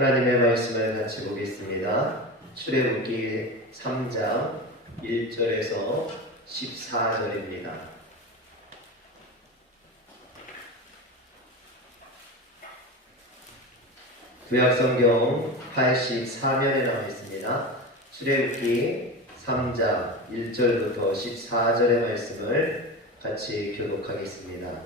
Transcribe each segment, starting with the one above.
하나님의 말씀을 같이 보겠습니다. 출애굽기 3장 1절에서 14절입니다. 구약성경 84면에 나와 있습니다. 출애굽기 3장 1절부터 14절의 말씀을 같이 교독하겠습니다.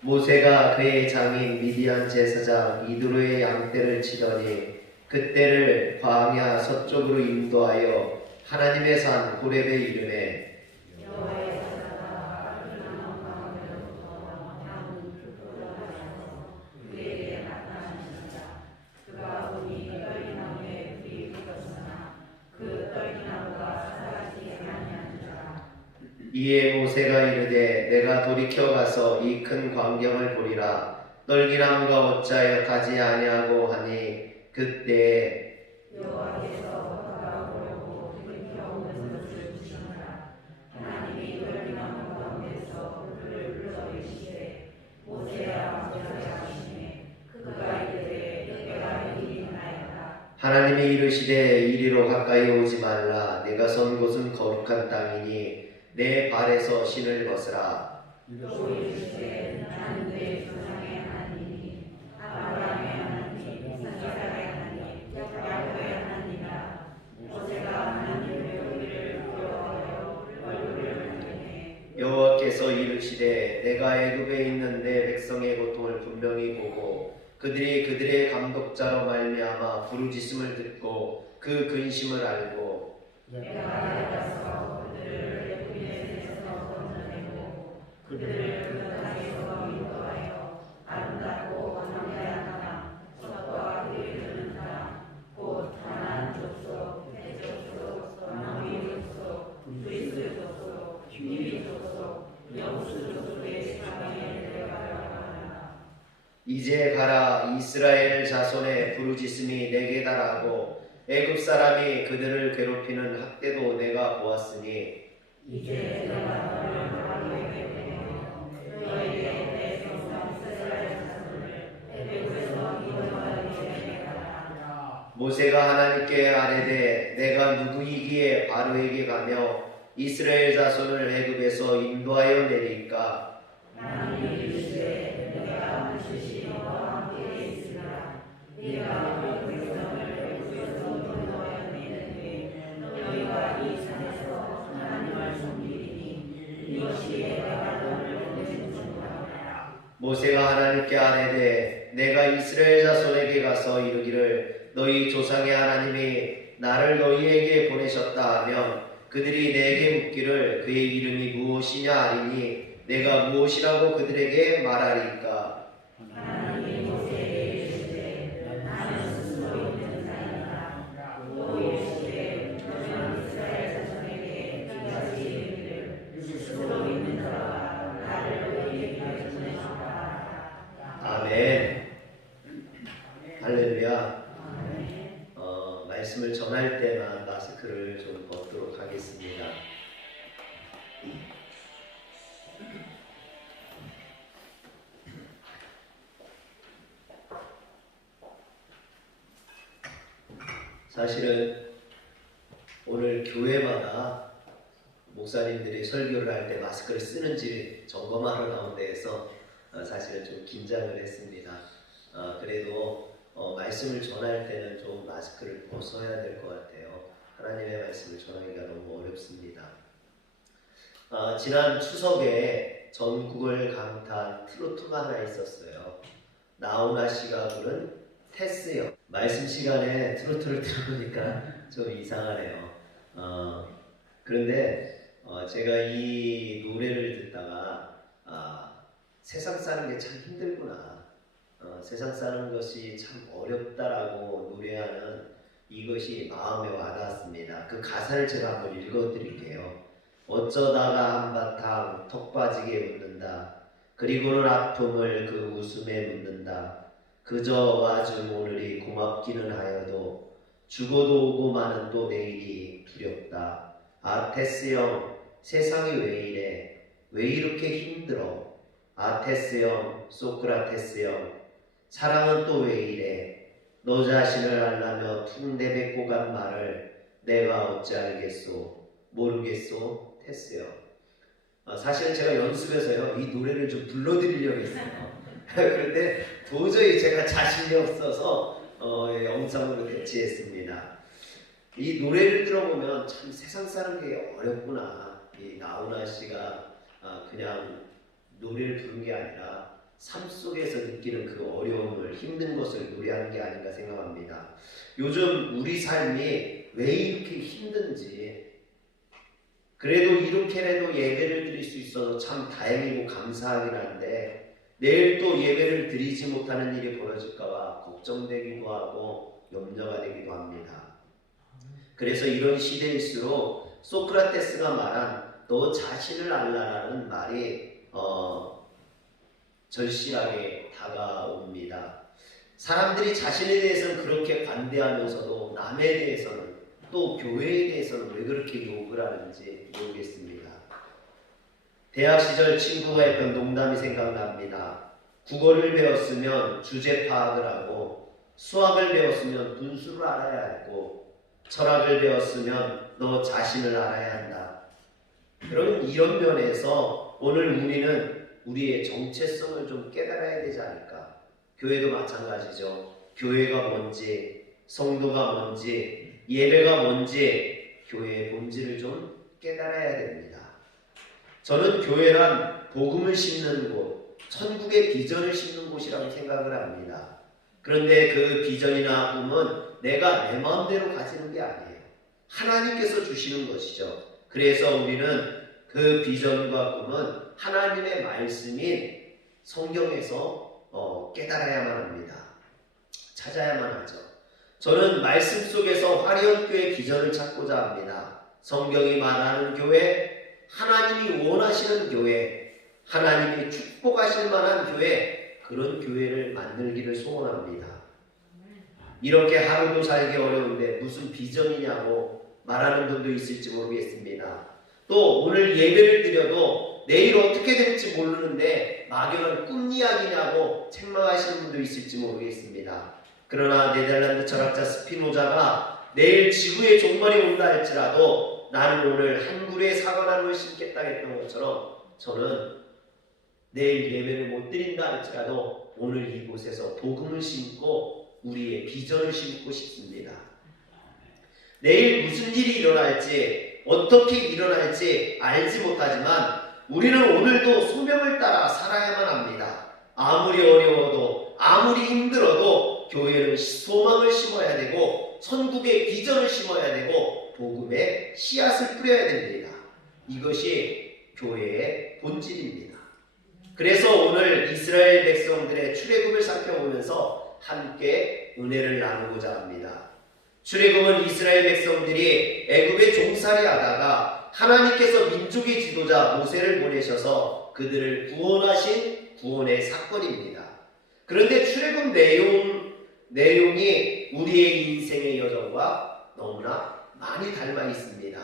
모세가 그의 장인 미디안 제사장 이드로의 양떼를 치더니 그 떼를 광야 서쪽으로 인도하여 하나님의 산 호렙에 이르매 이에 모세가 이르되 내가 돌이켜 가서 이 큰 광경을 보리라. 떨기나무가 어찌하여 타지 아니하고 하니 그때에 여호와께서 돌아오려고 돌이켜오는 것을 보시니라. 하나님이 떨기나무 가운데서 그를 불러 이르시되 모세야 모세야 하시매 그가 이르되 내가 이리나이다. 하나님이 이르시되 이리로 가까이 오지 말라. 내가 선 곳은 거룩한 땅이니 내 발에서 신을 벗으라. 또 이르시되 나는 내 조상의 하나님이니 아브라함의 하나님 이삭의 하나님 야곱의 하나님이라. 모세가 하나님의 우리를 부러워하여 얼굴을 가리매 여호와께서 이르시되 내가 애굽에 있는 내 백성의 고통을 분명히 보고 그들이 그들의 감독자로 말미암아 부르짖음을 듣고 그 근심을 알고 내가 내려가서 그들을 그 땅에서 인도하여 아름답고 광대한 땅, 젖과 꿀이 흐르는 땅, 곧 가나안 족속, 헷 족속, 아모리 족속, 브리스 족속, 히위 족속, 여부스 족속의 땅에 내려가려 하노라. 이제 가라. 이스라엘 자손의 부르짖음이 내게 달하고 애굽 사람이 그들을 괴롭히는 학대도 내가 보았으니 이제 내가 너를 모세가 하나님께 아뢰되 내가 누구이기에 바로에게 가며 이스라엘 자손을 애굽에서 인도하여 내릴까? 하나님이 이르시되 내가 반드시 너와 함께 있으리라. 네가 그 백성을 애굽에서 인도하여 내는 후에 너희가 이 산에서 하나님을 섬기리니 이것이 내가 너를 보내준 증거라. 모세가 하나님께 아뢰되 내가 이스라엘 자손에게 가서 이르기를 너희 조상의 하나님이 나를 너희에게 보내셨다 하면 그들이 내게 묻기를 그의 이름이 무엇이냐 하리니 내가 무엇이라고 그들에게 말하리까? 하나님이 모세에게 이르시되 나는 스스로 있는 자이다. 또 이르시되 너는 이스라엘 자손에게 이같이 이르기를 스스로 있는 자가 나를 너희에게 보내셨다. 아멘. 할렐루야. 말씀을 전할 때만 마스크를 좀 벗도록 하겠습니다. 사실은 오늘 교회마다 목사님들이 설교를 할 때 마스크를 쓰는지 점검하러 나온 데에서 사실은 좀 긴장을 했습니다. 그래도 말씀을 전할 때는 좀 마스크를 벗어야 될 것 같아요. 하나님의 말씀을 전하기가 너무 어렵습니다. 지난 추석에 전국을 강타한 트로트가 하나 있었어요. 나훈아 씨가 부른 테스요. 말씀 시간에 트로트를 들어보니까 좀 이상하네요. 그런데 제가 이 노래를 듣다가 세상 사는 게 참 힘들구나. 세상 사는 것이 참 어렵다라고 노래하는 이것이 마음에 와닿았습니다. 그 가사를 제가 한번 읽어드릴게요. 어쩌다가 한바탕 턱 빠지게 웃는다. 그리고는 아픔을 그 웃음에 묻는다. 그저 와준 오늘이 고맙기는 하여도 죽어도 오고 마는 또 내일이 두렵다. 아 테스 형 세상이 왜 이래? 왜 이렇게 힘들어? 아 테스 형 소크라테스 형 사랑은 또 왜 이래? 너 자신을 알라며 퉁 내뱉고 간 말을 내가 어찌 알겠소 모르겠소 했어요. 사실은 제가 연습해서요 이 노래를 좀 불러드리려고 했어요. 그런데 도저히 제가 자신이 없어서 영상으로 대체했습니다. 이 노래를 들어보면 참 세상 사는 게 어렵구나. 이 나훈아 씨가 그냥 노래를 부른 게 아니라 삶 속에서 느끼는 그 어려움을, 힘든 것을 노래하는 게 아닌가 생각합니다. 요즘 우리 삶이 왜 이렇게 힘든지, 그래도 이렇게라도 예배를 드릴 수 있어서 참 다행이고 감사하긴 한데 내일 또 예배를 드리지 못하는 일이 벌어질까봐 걱정되기도 하고 염려가 되기도 합니다. 그래서 이런 시대일수록 소크라테스가 말한 너 자신을 알라라는 말이 절실하게 다가옵니다. 사람들이 자신에 대해서는 그렇게 관대하면서도 남에 대해서는 또 교회에 대해서는 왜 그렇게 욕을 하는지 모르겠습니다. 대학 시절 친구가 했던 농담이 생각납니다. 국어를 배웠으면 주제 파악을 하고 수학을 배웠으면 분수를 알아야 했고 철학을 배웠으면 너 자신을 알아야 한다. 그럼 이런 면에서 오늘 우리는 우리의 정체성을 좀 깨달아야 되지 않을까. 교회도 마찬가지죠. 교회가 뭔지, 성도가 뭔지, 예배가 뭔지 교회의 본질을 좀 깨달아야 됩니다. 저는 교회란 복음을 심는 곳, 천국의 비전을 심는 곳이라고 생각을 합니다. 그런데 그 비전이나 꿈은 내가 내 마음대로 가지는 게 아니에요. 하나님께서 주시는 것이죠. 그래서 우리는 그 비전과 꿈은 하나님의 말씀인 성경에서 깨달아야만 합니다. 찾아야만 하죠. 저는 말씀 속에서 화려교회 비전을 찾고자 합니다. 성경이 말하는 교회, 하나님이 원하시는 교회, 하나님이 축복하실 만한 교회, 그런 교회를 만들기를 소원합니다. 이렇게 하루도 살기 어려운데 무슨 비전이냐고 말하는 분도 있을지 모르겠습니다. 또 오늘 예배를 드려도 내일 어떻게 될지 모르는데 막연한 꿈 이야기냐고 책망하시는 분도 있을지 모르겠습니다. 그러나 네덜란드 철학자 스피노자가 내일 지구의 종말이 온다 할지라도 나는 오늘 한 그루의 사과나무를 심겠다 했던 것처럼 저는 내일 예배를 못 드린다 할지라도 오늘 이곳에서 복음을 심고 우리의 비전을 심고 싶습니다. 내일 무슨 일이 일어날지 어떻게 일어날지 알지 못하지만 우리는 오늘도 소명을 따라 살아야만 합니다. 아무리 어려워도 아무리 힘들어도 교회는 소망을 심어야 되고 천국의 비전을 심어야 되고 복음의 씨앗을 뿌려야 됩니다. 이것이 교회의 본질입니다. 그래서 오늘 이스라엘 백성들의 출애굽을 살펴보면서 함께 은혜를 나누고자 합니다. 출애굽은 이스라엘 백성들이 애굽에 종살이 하다가 하나님께서 민족의 지도자 모세를 보내셔서 그들을 구원하신 구원의 사건입니다. 그런데 출애굽 내용이 우리의 인생의 여정과 너무나 많이 닮아 있습니다.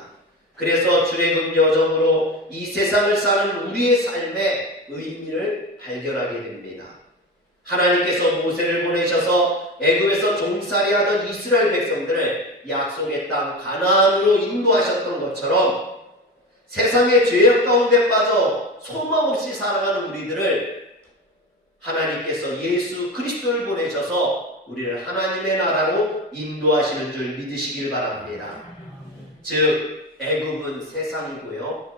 그래서 출애굽 여정으로 이 세상을 사는 우리의 삶의 의미를 발견하게 됩니다. 하나님께서 모세를 보내셔서 애굽에서 종살이하던 이스라엘 백성들을 약속의 땅 가나안으로 인도하셨던 것처럼 세상의 죄악 가운데 빠져 소망 없이 살아가는 우리들을 하나님께서 예수 그리스도를 보내셔서 우리를 하나님의 나라로 인도하시는 줄 믿으시길 바랍니다. 즉 애굽은 세상이고요.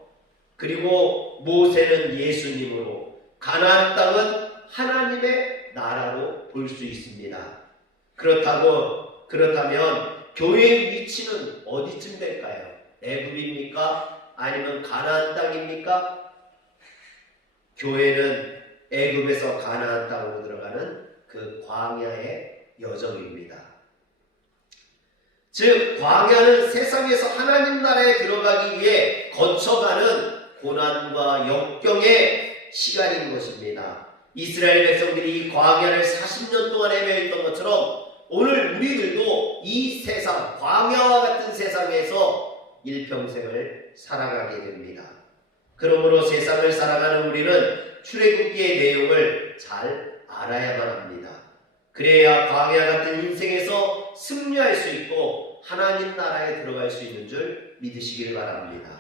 그리고 모세는 예수님으로 가나안 땅은 하나님의 나라로 볼 수 있습니다. 그렇다면 교회의 위치는 어디쯤 될까요? 애굽입니까? 아니면 가나안 땅입니까? 교회는 애굽에서 가나안 땅으로 들어가는 그 광야의 여정입니다. 즉 광야는 세상에서 하나님 나라에 들어가기 위해 거쳐가는 고난과 역경의 시간인 것입니다. 이스라엘 백성들이 이 광야를 40년 동안 헤매있던 것처럼 오늘 우리들도 이 세상, 광야와 같은 세상에서 일평생을 살아가게 됩니다. 그러므로 세상을 살아가는 우리는 출애굽기의 내용을 잘 알아야만 합니다. 그래야 광야 같은 인생에서 승리할 수 있고 하나님 나라에 들어갈 수 있는 줄 믿으시길 바랍니다.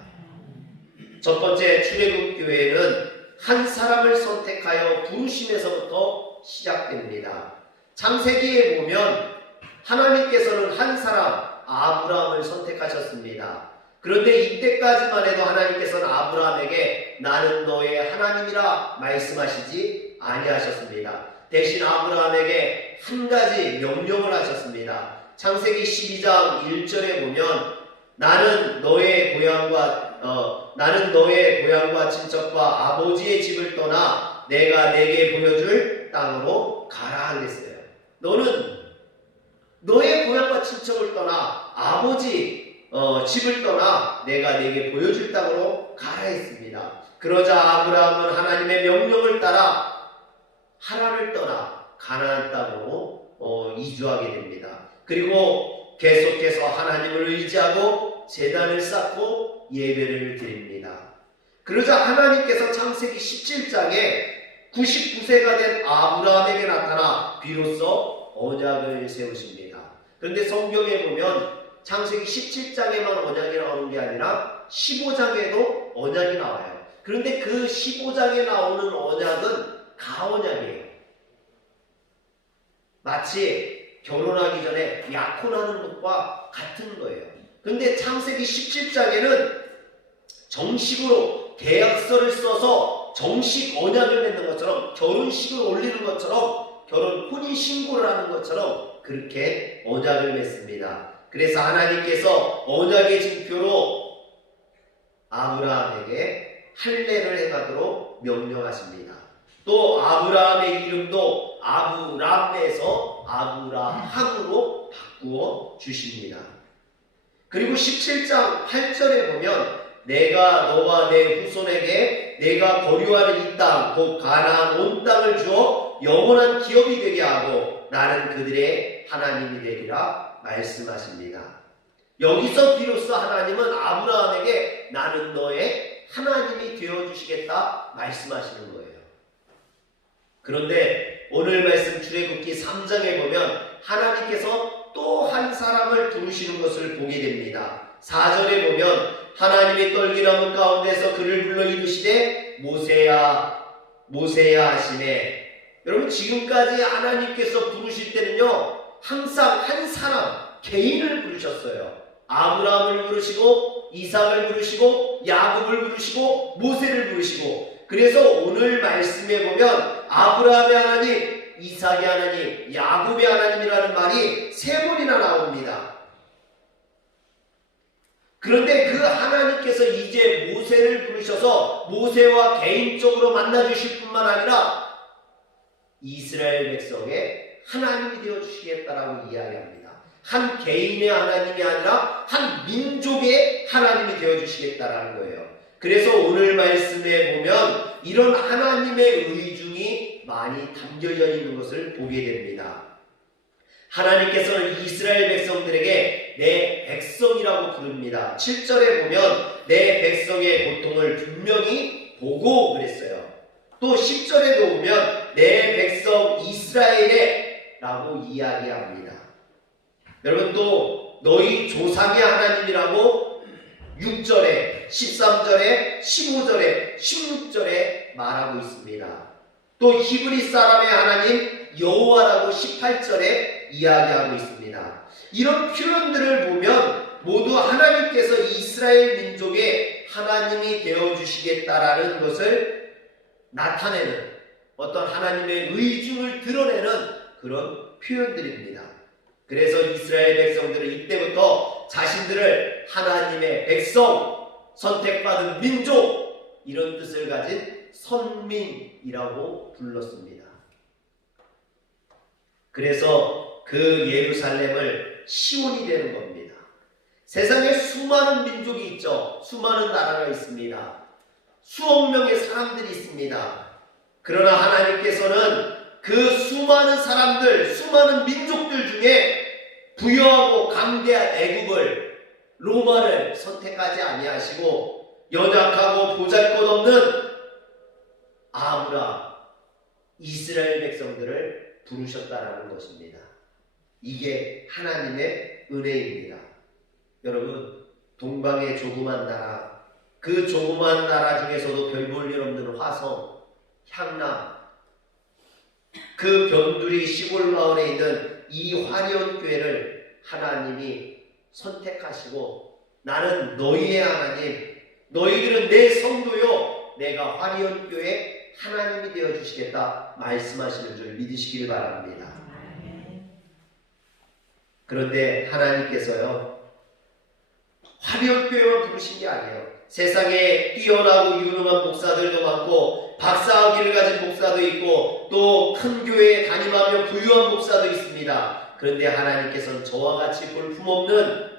첫 번째, 출애굽교회는 한 사람을 선택하여 부르심에서부터 시작됩니다. 창세기에 보면 하나님께서는 한 사람, 아브라함을 선택하셨습니다. 그런데 이때까지만 해도 하나님께서는 아브라함에게 나는 너의 하나님이라 말씀하시지 아니하셨습니다. 대신 아브라함에게 한 가지 명령을 하셨습니다. 창세기 12장 1절에 보면 나는 너의 고향과 친척과 아버지의 집을 떠나 내가 내게 보여줄 땅으로 가라 그랬어요. 너는 너의 고향과 친척을 떠나 아버지 집을 떠나 내가 내게 보여줄 땅으로 가라 했습니다. 그러자 아브라함은 하나님의 명령을 따라 하란을 떠나 가나안 땅으로 이주하게 됩니다. 그리고 계속해서 하나님을 의지하고 제단을 쌓고 예배를 드립니다. 그러자 하나님께서 창세기 17장에 99세가 된 아브라함에게 나타나 비로소 언약을 세우십니다. 그런데 성경에 보면 창세기 17장에만 언약이 나오는 게 아니라 15장에도 언약이 나와요. 그런데 그 15장에 나오는 언약은 가언약이에요. 마치 결혼하기 전에 약혼하는 것과 같은 거예요. 그런데 창세기 17장에는 정식으로 계약서를 써서 정식 언약을 맺는 것처럼 결혼식을 올리는 것처럼 결혼 혼인신고를 하는 것처럼 그렇게 언약을 맺습니다. 그래서 하나님께서 언약의 증표로 아브라함에게 할례를 행하도록 명령하십니다. 또 아브라함의 이름도 아브람에서 아브라함으로 바꾸어 주십니다. 그리고 17장 8절에 보면 내가 너와 내 후손에게 내가 거류하는 이 땅 곧 가나안 온 땅을 주어 영원한 기업이 되게 하고 나는 그들의 하나님이 되리라 말씀하십니다. 여기서 비로소 하나님은 아브라함에게 나는 너의 하나님이 되어주시겠다 말씀하시는 거예요. 그런데 오늘 말씀 출애굽기 3장에 보면 하나님께서 또 한 사람을 부르시는 것을 보게 됩니다. 4절에 보면 하나님이 떨기나무 가운데서 그를 불러 이르시되 모세야 모세야 하시네. 여러분 지금까지 하나님께서 부르실 때는요 항상 한 사람 개인을 부르셨어요. 아브라함을 부르시고 이삭을 부르시고 야곱을 부르시고 모세를 부르시고 그래서 오늘 말씀에 보면 아브라함의 하나님 이삭의 하나님, 야곱의 하나님이라는 말이 3번이나 나옵니다. 그런데 그 하나님께서 이제 모세를 부르셔서 모세와 개인적으로 만나주실 뿐만 아니라 이스라엘 백성의 하나님이 되어주시겠다라고 이야기합니다. 한 개인의 하나님이 아니라 한 민족의 하나님이 되어주시겠다라는 거예요. 그래서 오늘 말씀에 보면 이런 하나님의 의중이 많이 담겨져 있는 것을 보게 됩니다. 하나님께서는 이스라엘 백성들에게 내 백성이라고 부릅니다. 7절에 보면 내 백성의 고통을 분명히 보고 그랬어요. 또 10절에도 보면 내 백성 이스라엘에 라고 이야기합니다. 여러분 또 너희 조상의 하나님이라고 6절에 13절에 15절에 16절에 말하고 있습니다. 또 히브리 사람의 하나님 여호와라고 18절에 이야기하고 있습니다. 이런 표현들을 보면 모두 하나님께서 이스라엘 민족의 하나님이 되어주시겠다라는 것을 나타내는 어떤 하나님의 의중을 드러내는 그런 표현들입니다. 그래서 이스라엘 백성들은 이때부터 자신들을 하나님의 백성, 선택받은 민족 이런 뜻을 가진 선민이라고 불렀습니다. 그래서 그 예루살렘을 시온이 되는 겁니다. 세상에 수많은 민족이 있죠. 수많은 나라가 있습니다. 수억 명의 사람들이 있습니다. 그러나 하나님께서는 그 수많은 사람들, 수많은 민족들 중에 부유하고 강대한 애국을, 로마를 선택하지 아니하시고 연약하고 보잘것없는 아브라, 이스라엘 백성들을 부르셨다라는 것입니다. 이게 하나님의 은혜입니다. 여러분, 동방의 조그만 나라, 그 조그만 나라 중에서도 별 볼 일 없는 화성, 향남, 그 변두리 시골 마을에 있는 이 화련교회를 하나님이 선택하시고, 나는 너희의 하나님, 너희들은 내 성도요, 내가 화련교회 하나님이 되어주시겠다 말씀하시는 줄 믿으시길 바랍니다. 그런데 하나님께서요, 화련교회만 부르신 게 아니에요. 세상에 뛰어나고 유능한 목사들도 많고 박사학위를 가진 목사도 있고 또 큰 교회에 담임하며 부유한 목사도 있습니다. 그런데 하나님께서는 저와 같이 볼품없는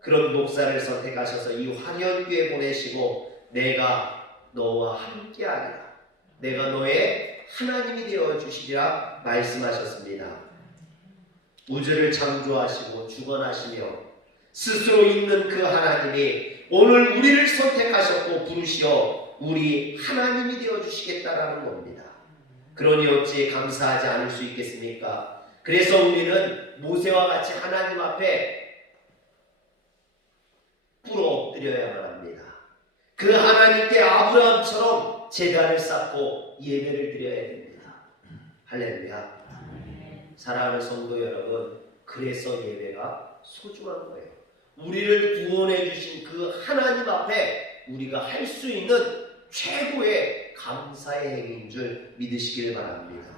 그런 목사를 선택하셔서 이 화련교회에 보내시고, 내가 너와 함께하리라, 내가 너의 하나님이 되어주시리라 말씀하셨습니다. 우주를 창조하시고 주관하시며 스스로 있는 그 하나님이 오늘 우리를 선택하셨고 부르시어 우리 하나님이 되어주시겠다라는 겁니다. 그러니 어찌 감사하지 않을 수 있겠습니까? 그래서 우리는 모세와 같이 하나님 앞에 꿇어 엎드려야만 합니다. 그 하나님께 아브라함처럼 제단을 쌓고 예배를 드려야 됩니다. 할렐루야. 사랑하는 성도 여러분, 그래서 예배가 소중한 거예요. 우리를 구원해 주신 그 하나님 앞에 우리가 할 수 있는 최고의 감사의 행위인 줄 믿으시길 바랍니다.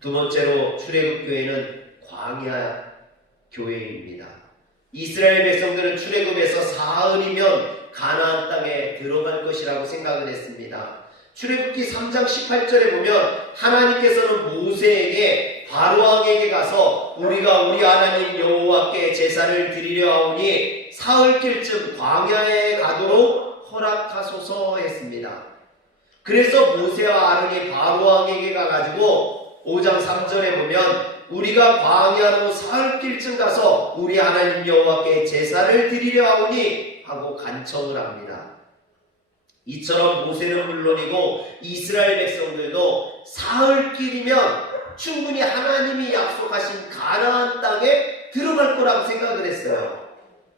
두 번째로 출애굽교회는 광야 교회입니다. 이스라엘 백성들은 출애굽에서 사흘이면 가나안 땅에 들어갈 것이라고 생각을 했습니다. 출애굽기 3장 18절에 보면 하나님께서는 모세에게 바로왕에게 가서 우리가 우리 하나님 여호와께 제사를 드리려 하오니 사흘길쯤 광야에 가도록 허락하소서 했습니다. 그래서 모세와 아론이 바로왕에게 가가지고 5장 3절에 보면 우리가 광야로 사흘길쯤 가서 우리 하나님 여호와께 제사를 드리려 하오니 하고 간청을 합니다. 이처럼 모세는 물론이고 이스라엘 백성들도 사흘길이면 충분히 하나님이 약속하신 가나안 땅에 들어갈 거라고 생각을 했어요.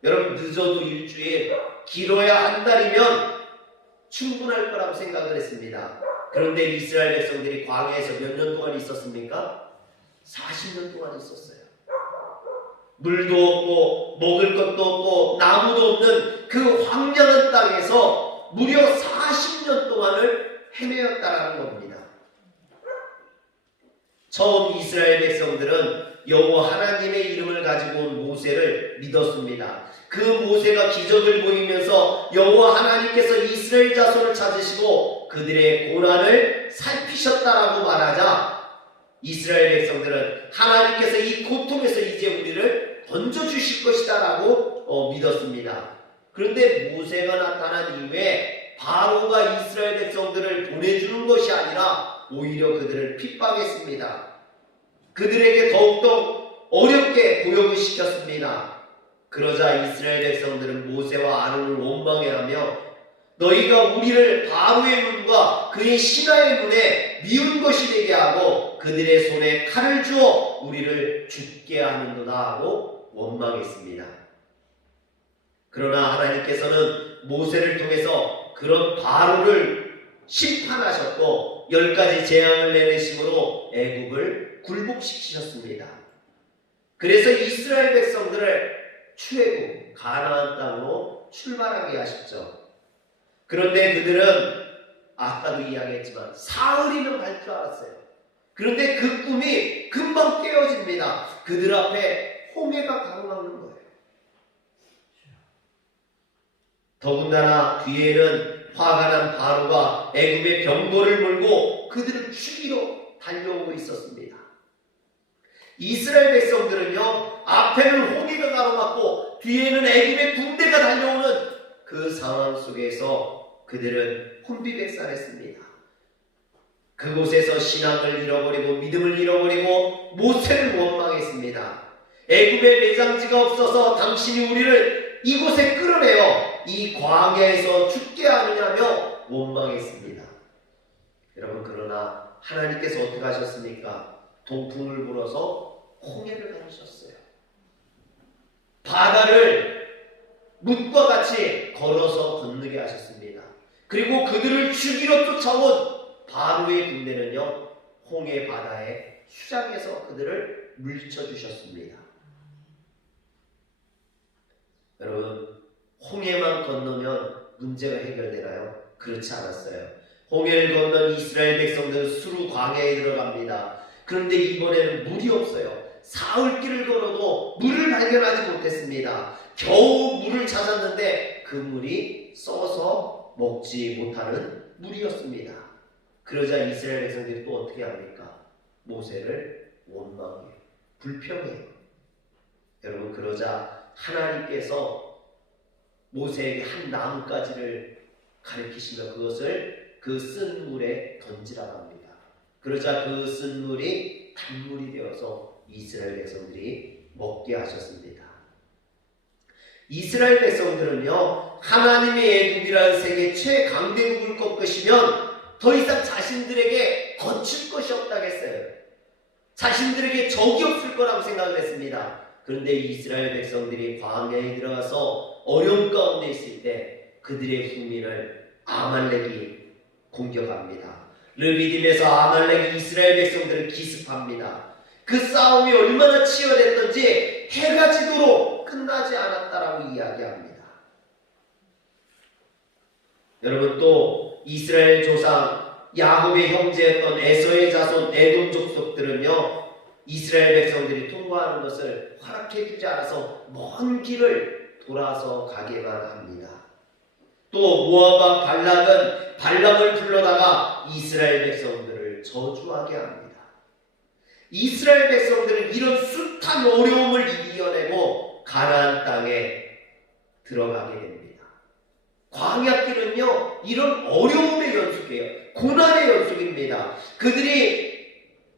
여러분, 늦어도 일주일, 길어야 한 달이면 충분할 거라고 생각을 했습니다. 그런데 이스라엘 백성들이 광야에서 몇 년 동안 있었습니까? 40년 동안 있었어요. 물도 없고 먹을 것도 없고 나무도 없는 그 황량한 땅에서 무려 40년 동안을 헤매었다라는 겁니다. 처음 이스라엘 백성들은 여호와 하나님의 이름을 가지고 온 모세를 믿었습니다. 그 모세가 기적을 보이면서 여호와 하나님께서 이스라엘 자손을 찾으시고 그들의 고난을 살피셨다라고 말하자 이스라엘 백성들은 하나님께서 이 고통에서 이제 우리를 건져주실 것이다라고 믿었습니다. 그런데 모세가 나타난 이후에 바로가 이스라엘 백성들을 보내주는 것이 아니라 오히려 그들을 핍박했습니다. 그들에게 더욱더 어렵게 고역을 시켰습니다. 그러자 이스라엘 백성들은 모세와 아론을 원망해하며 너희가 우리를 바로의 눈과 그의 신하의 눈에 미운 것이 되게 하고 그들의 손에 칼을 주어 우리를 죽게 하는도다 하고 원망했습니다. 그러나 하나님께서는 모세를 통해서 그런 바로를 심판하셨고 10가지 재앙을 내리심으로 애국을 굴복시키셨습니다. 그래서 이스라엘 백성들을 출애굽 가나안 땅으로 출발하게 하셨죠. 그런데 그들은 아까도 이야기했지만 사흘이면 갈 줄 알았어요. 그런데 그 꿈이 금방 깨어집니다. 그들 앞에 홍해가 가로막는 거예요. 더군다나 뒤에는 화가 난 바로가 애굽의 병거를 몰고 그들을 죽이러 달려오고 있었습니다. 이스라엘 백성들은요, 앞에는 홍해가 가로막고 뒤에는 애굽의 군대가 달려오는 그 상황 속에서 그들은 혼비백산했습니다. 그곳에서 신앙을 잃어버리고 믿음을 잃어버리고 모세를 원망했습니다. 애굽에 매장지가 없어서 당신이 우리를 이곳에 끌어내어 이 광야에서 죽게 하느냐며 원망했습니다. 여러분, 그러나 하나님께서 어떻게 하셨습니까? 동풍을 불어서 홍해를 가르셨어요. 바다를 뭇과 같이 걸어서 건너게 하셨습니다. 그리고 그들을 죽이러 쫓아온 바로의 군대는요, 홍해 바다에 수장해서 그들을 물리쳐주셨습니다. 여러분, 홍해만 건너면 문제가 해결되나요? 그렇지 않았어요. 홍해를 건넌 이스라엘 백성들은 수루 광야에 들어갑니다. 그런데 이번에는 물이 없어요. 사흘길을 걸어도 물을 발견하지 못했습니다. 겨우 물을 찾았는데 그 물이 썩어서 먹지 못하는 물이었습니다. 그러자 이스라엘 백성들이 또 어떻게 합니까? 모세를 원망해요. 불평해요. 여러분, 그러자 하나님께서 모세에게 한 나뭇가지를 가리키시며 그것을 그 쓴 물에 던지라고 합니다. 그러자 그 쓴 물이 단물이 되어서 이스라엘 백성들이 먹게 하셨습니다. 이스라엘 백성들은요, 하나님의 애국이라는 세계 최강대국을 꺾으시면 더 이상 자신들에게 거칠 것이 없다고 했어요. 자신들에게 적이 없을 거라고 생각을 했습니다. 그런데 이스라엘 백성들이 광야에 들어가서 어려움 가운데 있을 때 그들의 후민을 아말렉이 공격합니다. 르비딤에서 아말렉이 이스라엘 백성들을 기습합니다. 그 싸움이 얼마나 치열했던지 해가 지도록 끝나지 않았다라고 이야기합니다. 여러분, 또 이스라엘 조상 야곱의 형제였던 에서의 자손 에돔 족속들은요, 이스라엘 백성들이 통과하는 것을 허락해 주지 않아서 먼 길을 돌아서 가게만 합니다. 또 모압 왕 발락은 발람을 불러다가 이스라엘 백성들을 저주하게 합니다. 이스라엘 백성들은 이런 숱한 어려움을 이겨내고 가나안 땅에 들어가게 됩니다. 광야길은요, 이런 어려움의 연속이에요. 고난의 연속입니다. 그들이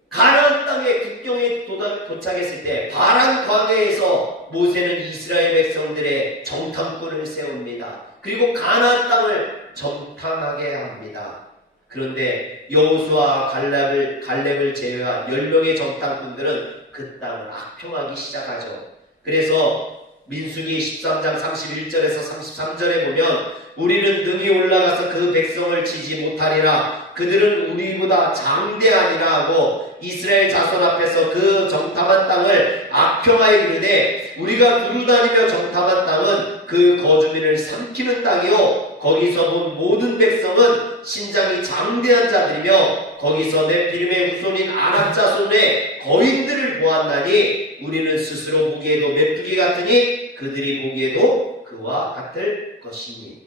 가나안 땅의 국경에 도착했을 때 바란 광야에서 모세는 이스라엘 백성들의 정탐꾼을 세웁니다. 그리고 가나안 땅을 정탐하게 합니다. 그런데 여호수아와 갈렙을 제외한 10명의 정탐꾼들은 그 땅을 악평하기 시작하죠. 그래서 민수기 13장 31절에서 33절에 보면 우리는 능히 올라가서 그 백성을 치지 못하리라. 그들은 우리보다 장대하니라 하고 이스라엘 자손 앞에서 그 정탐한 땅을 악평하여 이르되 우리가 두루다니며 정탐한 땅은 그 거주민을 삼키는 땅이요 거기서 본 모든 백성은 신장이 장대한 자들이며 거기서 넷피림의 후손인 아낙 자손의 거인들을 보았나니 우리는 스스로 보기에도 메뚜기 같으니 그들이 보기에도 그와 같을 것이니.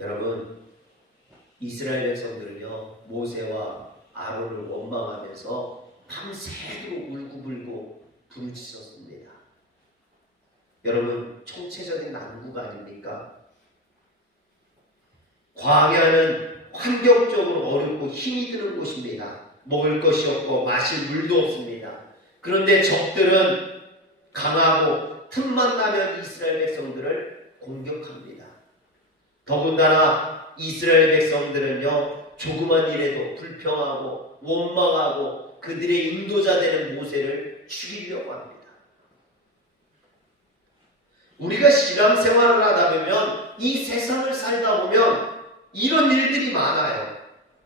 여러분, 이스라엘 백성들은요, 모세와 아론을 원망하면서 밤새도록 울고불고 부르짖었습니다. 여러분, 총체적인 난구가 아닙니까? 광야는 환경적으로 어렵고 힘이 드는 곳입니다. 먹을 것이 없고 마실 물도 없습니다. 그런데 적들은 강하고 틈만 나면 이스라엘 백성들을 공격합니다. 더군다나 이스라엘 백성들은요, 조그만 일에도 불평하고 원망하고 그들의 인도자 되는 모세를 죽이려고 합니다. 우리가 신앙생활을 하다 보면 이 세상을 살다 보면 이런 일들이 많아요.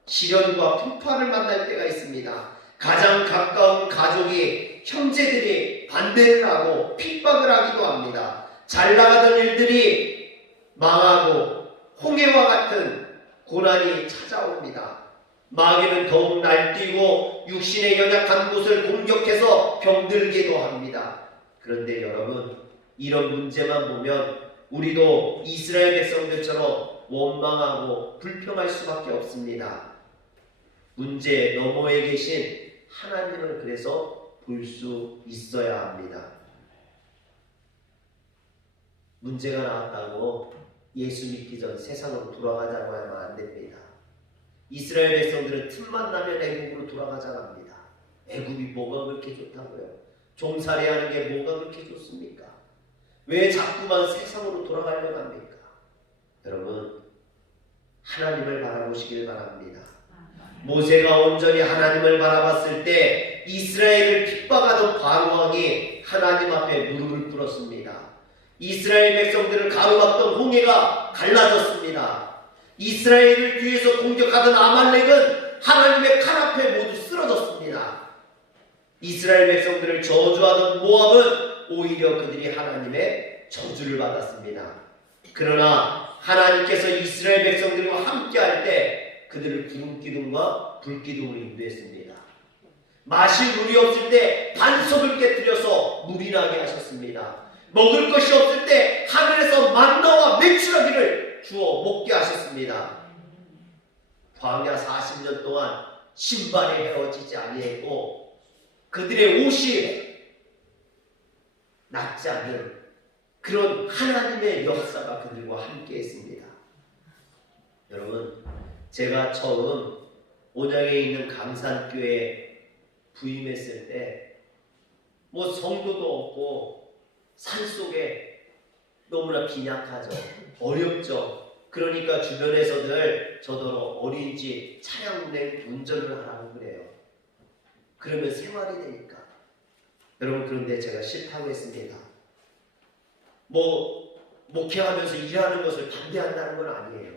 시련과 풍파를 만날 때가 있습니다. 가장 가까운 가족이, 형제들이 반대를 하고 핍박을 하기도 합니다. 잘 나가던 일들이 망하고 홍해와 같은 고난이 찾아옵니다. 마귀는 더욱 날뛰고 육신의 연약한 곳을 공격해서 병들게도 합니다. 그런데 여러분, 이런 문제만 보면 우리도 이스라엘 백성들처럼 원망하고 불평할 수밖에 없습니다. 문제 너머에 계신 하나님을 그래서 볼 수 있어야 합니다. 문제가 나왔다고 예수 믿기 전 세상으로 돌아가자고 하면 안 됩니다. 이스라엘 백성들은 틈만 나면 애국으로 돌아가자고 합니다. 애국이 뭐가 그렇게 좋다고요? 종살이하는 게 뭐가 그렇게 좋습니까? 왜 자꾸만 세상으로 돌아가려고 합니까? 여러분, 하나님을 바라보시길 바랍니다. 모세가 온전히 하나님을 바라봤을 때 이스라엘을 핍박하던 바로왕이 하나님 앞에 무릎을 꿇었습니다. 이스라엘 백성들을 가로막던 홍해가 갈라졌습니다. 이스라엘을 뒤에서 공격하던 아말렉은 하나님의 칼 앞에 모두 쓰러졌습니다. 이스라엘 백성들을 저주하던 모압은 오히려 그들이 하나님의 저주를 받았습니다. 그러나 하나님께서 이스라엘 백성들과 함께할 때 그들을 구름기둥과 불기둥으로 인도했습니다. 마실 물이 없을 때 반석을 깨뜨려서 물이 나게 하셨습니다. 먹을 것이 없을 때 하늘에서 만나와 메추라기를 주어 먹게 하셨습니다. 광야 40년 동안 신발이 헤어지지 아니했고 그들의 옷이 낫지 않는 그런 하나님의 역사가 그들과 함께 했습니다. 여러분, 제가 처음 온양에 있는 강산교회에 부임했을 때 뭐 성도도 없고 산속에 너무나 빈약하죠. 어렵죠. 그러니까 주변에서들 저더러 어린이집 차량 운전을 하라고 그래요. 그러면 생활이 되니까. 여러분, 그런데 제가 싫다고 했습니다. 목회하면서 일하는 것을 반대한다는 건 아니에요.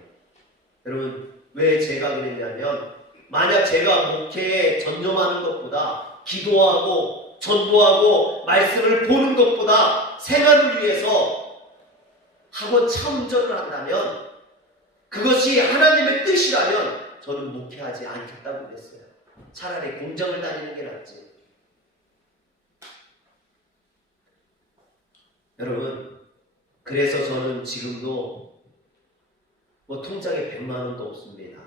여러분, 왜 제가 그랬냐면 만약 제가 목회에 전념하는 것보다 기도하고 전도하고 말씀을 보는 것보다 생활을 위해서 학원 차 운전을 한다면 그것이 하나님의 뜻이라면 저는 목회하지 않겠다고 그랬어요. 차라리 공장을 다니는 게 낫지. 여러분, 그래서 저는 지금도 통장에 100만 원도 없습니다.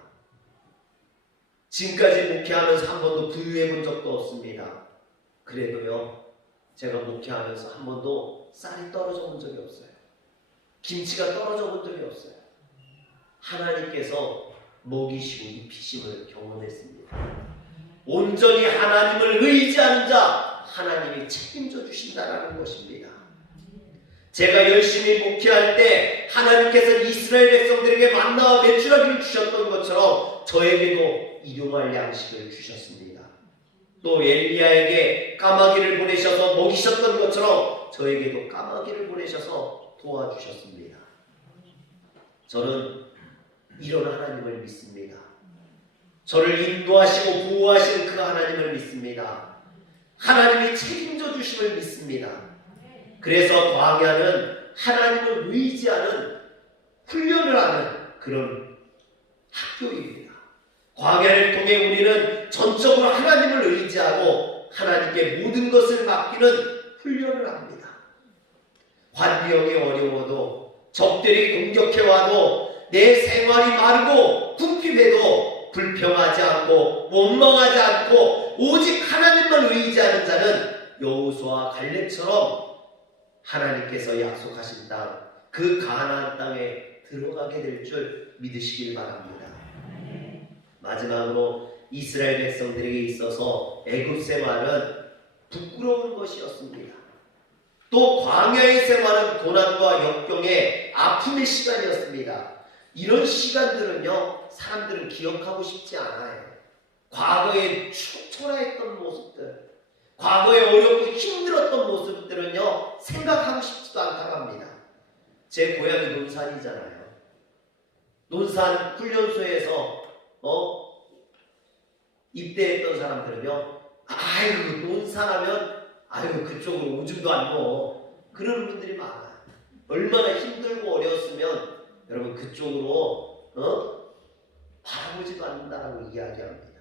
지금까지 목회하면서 한 번도 부유해 본 적도 없습니다. 그래도요, 제가 목회하면서 한 번도 쌀이 떨어져 본 적이 없어요. 김치가 떨어져 본 적이 없어요. 하나님께서 먹이시고 입히심을 경험했습니다. 온전히 하나님을 의지하는 자, 하나님이 책임져 주신다는 것입니다. 제가 열심히 목회할 때 하나님께서 이스라엘 백성들에게 만나와 메추라기를 주셨던 것처럼 저에게도 일용할 양식을 주셨습니다. 또 엘리야에게 까마귀를 보내셔서 먹이셨던 것처럼 저에게도 까마귀를 보내셔서 도와주셨습니다. 저는 이런 하나님을 믿습니다. 저를 인도하시고 보호하시는 그 하나님을 믿습니다. 하나님이 책임져 주심을 믿습니다. 그래서 광야는 하나님을 의지하는 훈련을 하는 그런 학교입니다. 광야를 통해 우리는 전적으로 하나님을 의지하고 하나님께 모든 것을 맡기는 훈련을 합니다. 환경이 어려워도 적들이 공격해와도 내 생활이 마르고 궁핍해도 불평하지 않고 원망하지 않고 오직 하나님만 의지하는 자는 여호수아와 갈렙처럼 하나님께서 약속하신 땅, 그 가나안 땅에 들어가게 될 줄 믿으시길 바랍니다. 마지막으로 이스라엘 백성들에게 있어서 애굽 생활은 부끄러운 것이었습니다. 또 광야의 생활은 고난과 역경의 아픔의 시간이었습니다. 이런 시간들은요, 사람들은 기억하고 싶지 않아요. 과거에 초라했던 모습들, 과거에 어렵고 힘들었던 모습들은요, 생각하고 싶지도 않다고 합니다. 제 고향이 논산이잖아요. 논산 훈련소에서 입대했던 사람들은요, 아이고 논산하면 아이고 그쪽으로 오줌도 안 넣어, 그러는 분들이 많아요. 얼마나 힘들고 어려웠으면 여러분 그쪽으로 바라보지도 않는다라고 이야기합니다.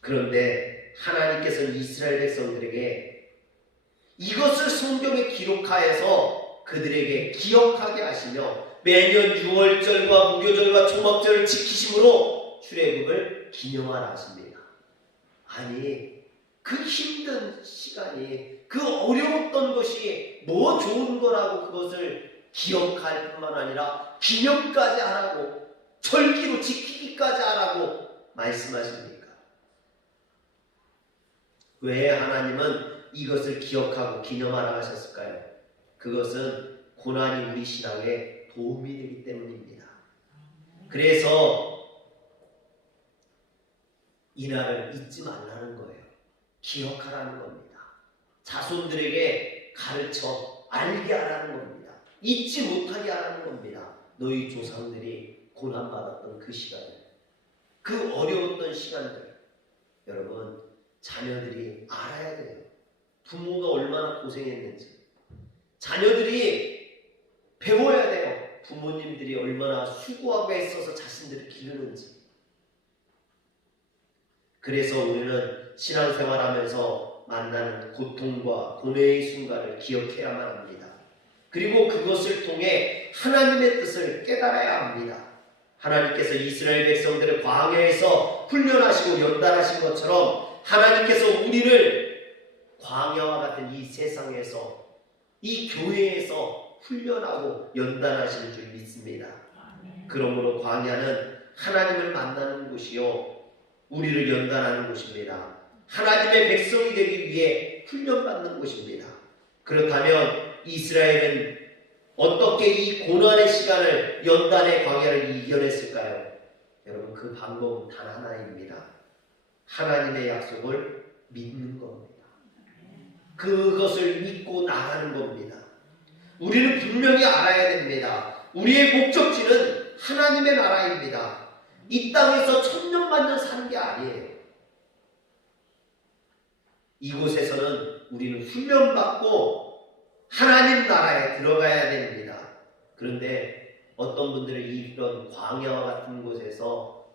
그런데 하나님께서는 이스라엘 백성들에게 이것을 성경에 기록하여서 그들에게 기억하게 하시며 매년 6월절과 무교절과 초막절을 지키심으로 출애굽을 기념하라 하십니다. 아니, 그 힘든 시간이, 그 어려웠던 것이 뭐 좋은 거라고 그것을 기억할 뿐만 아니라 기념까지 하라고, 절기로 지키기까지 하라고 말씀하십니까? 왜 하나님은 이것을 기억하고 기념하라 하셨을까요? 그것은 고난이 우리 신앙에 도움이 되기 때문입니다. 그래서 이날을 잊지 말라는 거예요. 기억하라는 겁니다. 자손들에게 가르쳐 알게 하라는 겁니다. 잊지 못하게 하라는 겁니다. 너희 조상들이 고난받았던 그 시간들, 그 어려웠던 시간들, 여러분 자녀들이 알아야 돼요. 부모가 얼마나 고생했는지 자녀들이 배워야 돼요. 부모님들이 얼마나 수고하고 애써서 자신들을 기르는지. 그래서 우리는 신앙생활하면서 만나는 고통과 고뇌의 순간을 기억해야만 합니다. 그리고 그것을 통해 하나님의 뜻을 깨달아야 합니다. 하나님께서 이스라엘 백성들을 광야에서 훈련하시고 연단하신 것처럼 하나님께서 우리를 광야와 같은 이 세상에서, 이 교회에서 훈련하고 연단하시는 줄 믿습니다. 그러므로 광야는 하나님을 만나는 곳이요 우리를 연단하는 곳입니다. 하나님의 백성이 되기 위해 훈련받는 곳입니다. 그렇다면 이스라엘은 어떻게 이 고난의 시간을, 연단의 광야를 이겨냈을까요? 여러분 그 방법은 단 하나입니다. 하나님의 약속을 믿는 겁니다. 그것을 믿고 나가는 겁니다. 우리는 분명히 알아야 됩니다. 우리의 목적지는 하나님의 나라입니다. 이 땅에서 천년만년 사는 게 아니에요. 이곳에서는 우리는 훈련받고 하나님 나라에 들어가야 됩니다. 그런데 어떤 분들은 이런 광야와 같은 곳에서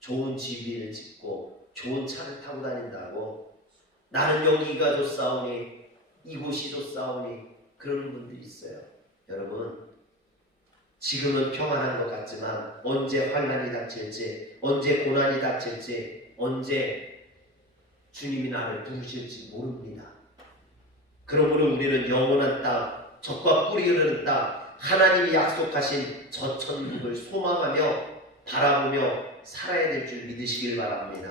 좋은 집을 짓고 좋은 차를 타고 다닌다고 나는 여기가 좋사오니 이곳이 좋사오니 그러는 분들이 있어요. 여러분 지금은 평안한 것 같지만 언제 환난이 닥칠지, 언제 고난이 닥칠지, 언제 주님이 나를 부르실지 모릅니다. 그러므로 우리는 영원한 땅, 젖과 꿀이 흐르는 땅, 하나님이 약속하신 저 천국을 소망하며 바라보며 살아야 될 줄 믿으시길 바랍니다.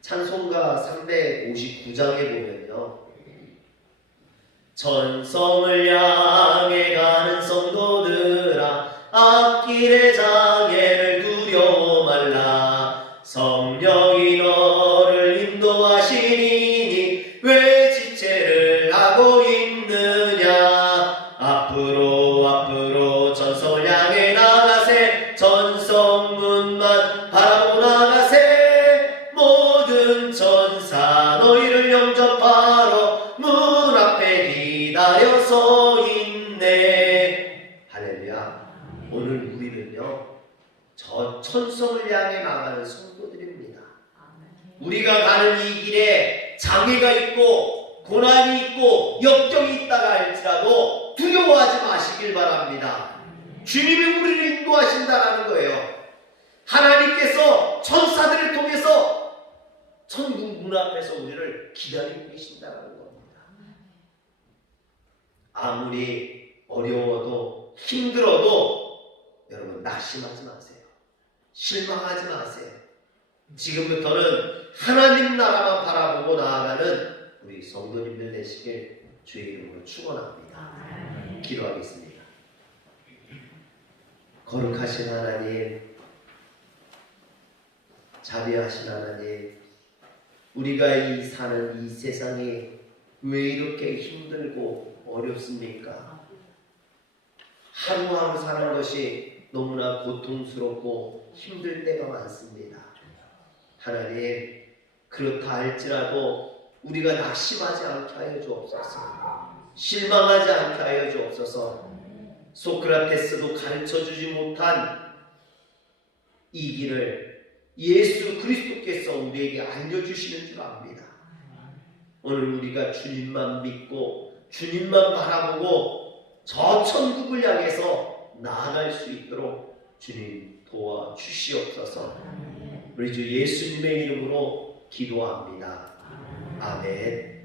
찬송가 359장에 보면요, 전성을 향해 가는 성도들아 앞길의 장애를 두려워 말라. 성령이 너를 인도하시니 왜 지체를 하고 있느냐. 앞으로 앞으로 전성을 향해 나가세. 전성문만 바라보고 나가세. 모든 천사 너희를 영접하러 문 앞에 기다려 서 있네. 할렐루야. 오늘 우리는요 저 천성을 향해 나가는 성도들입니다. 우리가 가는 이 길에 장애가 있고 고난이 있고 역경이 있다가 할지라도 두려워하지 마시길 바랍니다. 주님이 우리를 인도하신다라는 거예요. 하나님께서 천사들을 통해서 천국 문 앞에서 우리를 기다리고 계신다는 겁니다. 아무리 어려워도 힘들어도 여러분 낙심하지 마세요. 실망하지 마세요. 지금부터는 하나님 나라만 바라보고 나아가는 우리 성도님들 되시길 주의 이름으로 축원합니다. 기도하겠습니다. 거룩하신 하나님, 자비하신 하나님, 우리가 사는 이 세상이 왜 이렇게 힘들고 어렵습니까? 하루하루 사는 것이 너무나 고통스럽고 힘들 때가 많습니다. 하나님, 그렇다 할지라도 우리가 낙심하지 않게 하여 주옵소서. 실망하지 않게 하여 주옵소서. 소크라테스도 가르쳐주지 못한 이 길을 예수 그리스도께서 우리에게 알려주시는 줄 압니다. 오늘 우리가 주님만 믿고 주님만 바라보고 저 천국을 향해서 나아갈 수 있도록 주님 도와주시옵소서. 우리 주 예수님의 이름으로 기도합니다. 아멘.